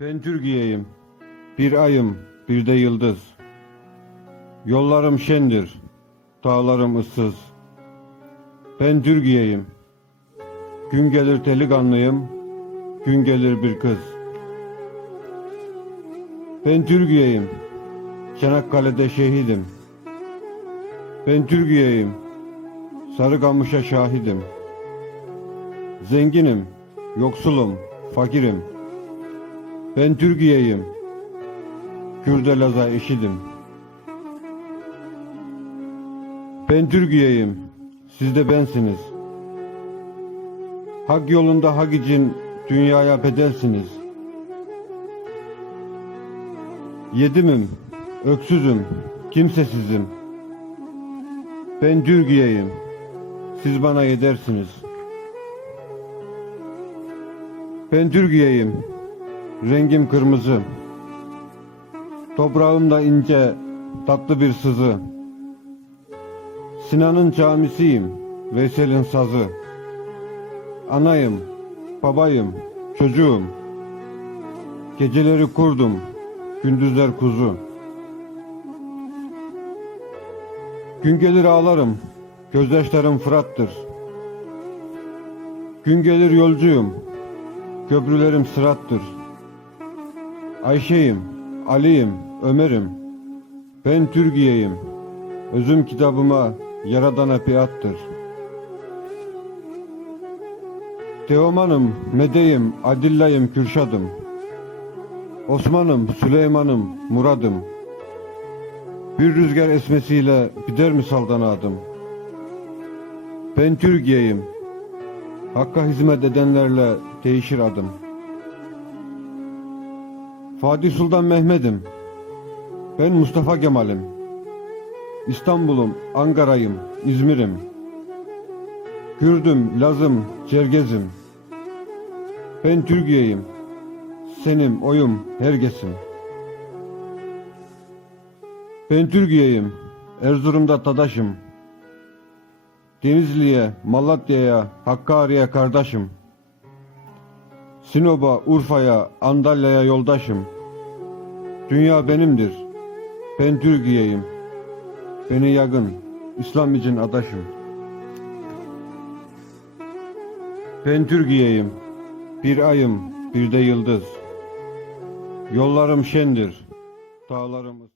Ben Türkiye'yim. Bir ayım, bir de yıldız. Yollarım şendir, dağlarım ıssız. Ben Türkiye'yim. Gün gelir delikanlıyım, gün gelir bir kız. Ben Türkiye'yim. Çanakkale'de şehidim. Ben Türkiye'yim. Sarıkamış'a şahidim. Zenginim, yoksulum, fakirim. Ben Türkiye'yim. Kürde Laz'a eşidim. Ben Türkiye'yim. Siz de bensiniz. Hak yolunda hak için dünyaya bedelsiniz. Yedimim, öksüzüm, kimsesizim. Ben Türkiye'yim. Siz bana yedersiniz. Ben Türkiye'yim. Rengim kırmızı. Toprağımda ince, tatlı bir sızı. Sinan'ın camisiyim, Veysel'in sazı. Anayım, babayım, çocuğum. Geceleri kurdum, gündüzler kuzu. Gün gelir ağlarım, gözyaşlarım Fırat'tır. Gün gelir yolcuyum, köprülerim sırattır. Ayşe'yim, Ali'yim, Ömer'im. Ben Türkiye'yim. Özüm kitabıma Yaradan'a biattır. Teoman'ım, Mede'yim, Adilla'yım, Kürşad'ım. Osman'ım, Süleyman'ım, Murad'ım. Bir rüzgar esmesiyle gider mi saldanadım? Ben Türkiye'yim. Hakka hizmet edenlerle değişir adım. Fatih Sultan Mehmet'im. Ben Mustafa Kemal'im. İstanbul'um, Ankara'yım, İzmir'im. Kürdüm, Lazım, Çergez'im. Ben Türkiye'yim. Senim, oyum, herkesim. Ben Türkiye'yim. Erzurum'da Tadaş'ım. Denizli'ye, Malatya'ya, Hakkari'ye kardeşim. Sinop'a, Urfa'ya, Antalya'ya yoldaşım. Dünya benimdir. Ben Türkiye'yim. Beni yakın, İslam için adaşım. Ben Türkiye'yim. Bir ayım, bir de yıldız. Yollarım şendir. Dağlarım ıssız.